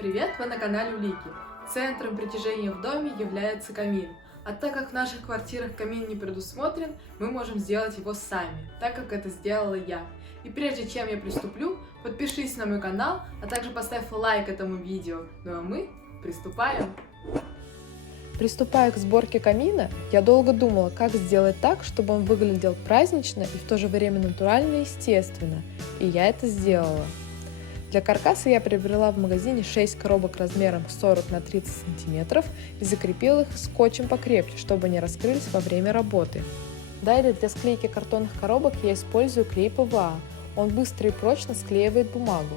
привет! Вы на канале Улики. Центром притяжения в доме является камин. А так как в наших квартирах камин не предусмотрен, мы можем сделать его сами, так как это сделала я. И прежде чем я приступлю, подпишись на мой канал, а также поставь лайк этому видео. Ну а мы приступаем! Приступая к сборке камина, я долго думала, как сделать так, чтобы он выглядел празднично и в то же время натурально и естественно. И я это сделала. Для каркаса я приобрела в магазине 6 коробок размером 40 на 30 см и закрепила их скотчем покрепче, чтобы не раскрылись во время работы. Далее для склейки картонных коробок я использую клей ПВА. Он быстро и прочно склеивает бумагу.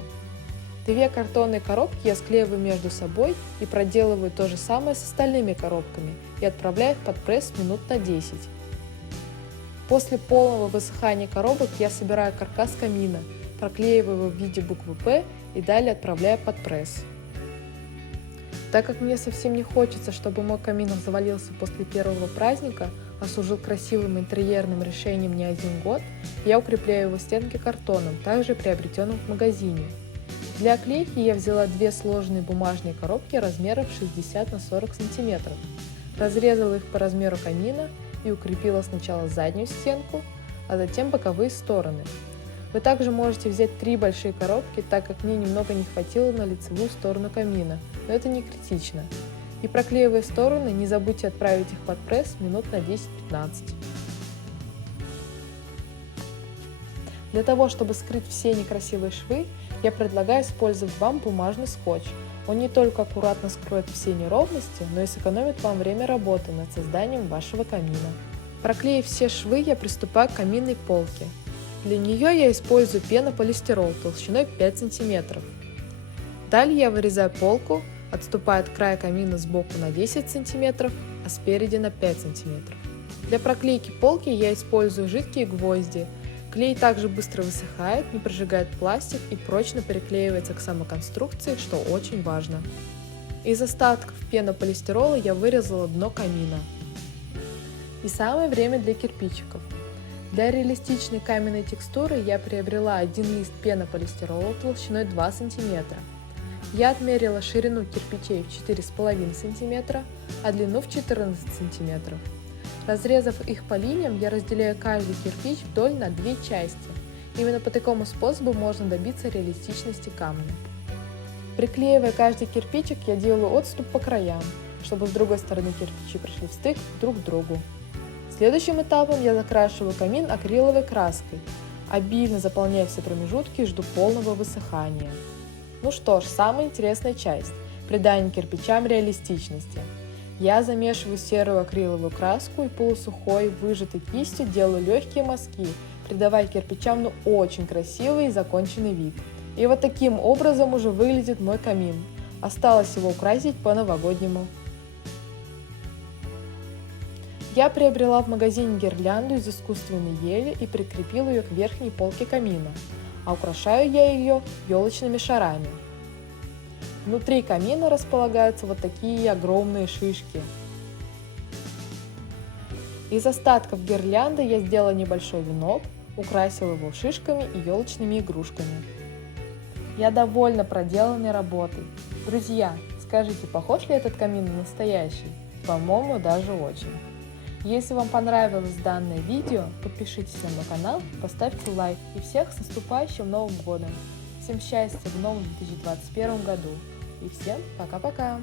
Две картонные коробки я склеиваю между собой и проделываю то же самое с остальными коробками и отправляю их под пресс минут на 10. После полного высыхания коробок я собираю каркас камина, проклеиваю его в виде буквы «П» и далее отправляю под пресс. Так как мне совсем не хочется, чтобы мой камин завалился после первого праздника, а служил красивым интерьерным решением не один год, я укрепляю его стенки картоном, также приобретенным в магазине. Для оклейки я взяла две сложенные бумажные коробки размеров 60 на 40 см, разрезала их по размеру камина и укрепила сначала заднюю стенку, а затем боковые стороны. Вы также можете взять три большие коробки, так как мне немного не хватило на лицевую сторону камина, но это не критично. И проклеивая стороны, не забудьте отправить их под пресс минут на 10-15. Для того, чтобы скрыть все некрасивые швы, я предлагаю использовать вам бумажный скотч. Он не только аккуратно скроет все неровности, но и сэкономит вам время работы над созданием вашего камина. Проклеив все швы, я приступаю к каминной полке. Для нее я использую пенополистирол толщиной 5 см. Далее я вырезаю полку, отступая от края камина сбоку на 10 см, а спереди на 5 см. Для проклейки полки я использую жидкие гвозди. Клей также быстро высыхает, не прожигает пластик и прочно приклеивается к самоконструкции, что очень важно. Из остатков пенополистирола я вырезала дно камина. И самое время для кирпичиков. Для реалистичной каменной текстуры я приобрела один лист пенополистирола толщиной 2 см. Я отмерила ширину кирпичей в 4,5 см, а длину в 14 см. Разрезав их по линиям, я разделяю каждый кирпич вдоль на две части. Именно по такому способу можно добиться реалистичности камня. Приклеивая каждый кирпичик, я делаю отступ по краям, чтобы с другой стороны кирпичи пришли в стык друг к другу. Следующим этапом я закрашиваю камин акриловой краской, обильно заполняя все промежутки и жду полного высыхания. Ну что ж, самая интересная часть – придание кирпичам реалистичности. Я замешиваю серую акриловую краску и полусухой, выжатой кистью делаю легкие мазки, придавая кирпичам очень красивый и законченный вид. И вот таким образом уже выглядит мой камин. Осталось его украсить по-новогоднему. Я приобрела в магазине гирлянду из искусственной ели и прикрепила ее к верхней полке камина, а украшаю я ее елочными шарами. Внутри камина располагаются вот такие огромные шишки. Из остатков гирлянды я сделала небольшой венок, украсила его шишками и елочными игрушками. Я довольна проделанной работой. Друзья, скажите, похож ли этот камин на настоящий? По-моему, даже очень. Если вам понравилось данное видео, подпишитесь на мой канал, поставьте лайк и всех с наступающим Новым годом! Всем счастья в новом 2021 году! И всем пока-пока!